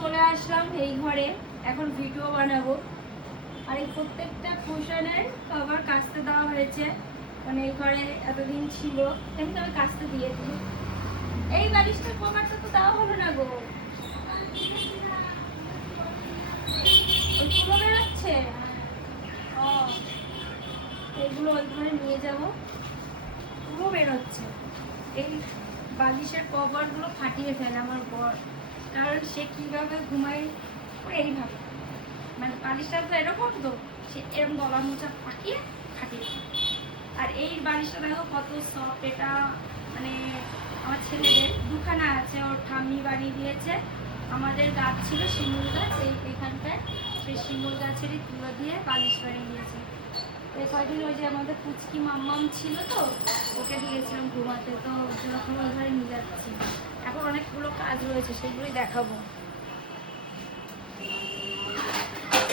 চলে আসলাম এই ঘরে, এখন ভিডিও বানাবো। আর এই প্রত্যেকটা কুশনের কভার কাচতে দেওয়া হয়েছে, মানে এই ঘরে এতদিন ছিল, এমনি আমি কাচতে দিয়ে দিই। এই বালিশটার কভারটা তো দেওয়া হলো না গো, ওই তুলো বেরোচ্ছে। ও, এইগুলো ওই ঘরে নিয়ে যাবো, তুলো বেরোচ্ছে। এই বালিশের কভারগুলো ফাটিয়ে ফেলে আমার বর, কারণ সে কীভাবে ঘুমায় এইভাবে, মানে বালিশটা তো এরকম, তো সে এরকম গলা মোচা ফাটিয়ে ফাটিয়ে। আর এই বালিশটা দেখো কত সফট, এটা মানে আমার ছেলেদের দুখানা আছে, ওর ঠাম্মি বানিয়ে দিয়েছে। আমাদের গাছ ছিল শিমুল গাছ, এইখানটায় সেই শিমুল গাছেরই তুলো দিয়ে বালিশ বানিয়ে দিয়েছে। এই কয়দিন ওই যে আমাদের পুচকি মাম্মাম ছিল, তো ওকে দিয়েছিলাম ঘুমাতে, তো ওর জন্য ওই ঘরে নিয়ে যাচ্ছি। এখন অনেকগুলো কাজ রয়েছে, সেগুলোই দেখাবো।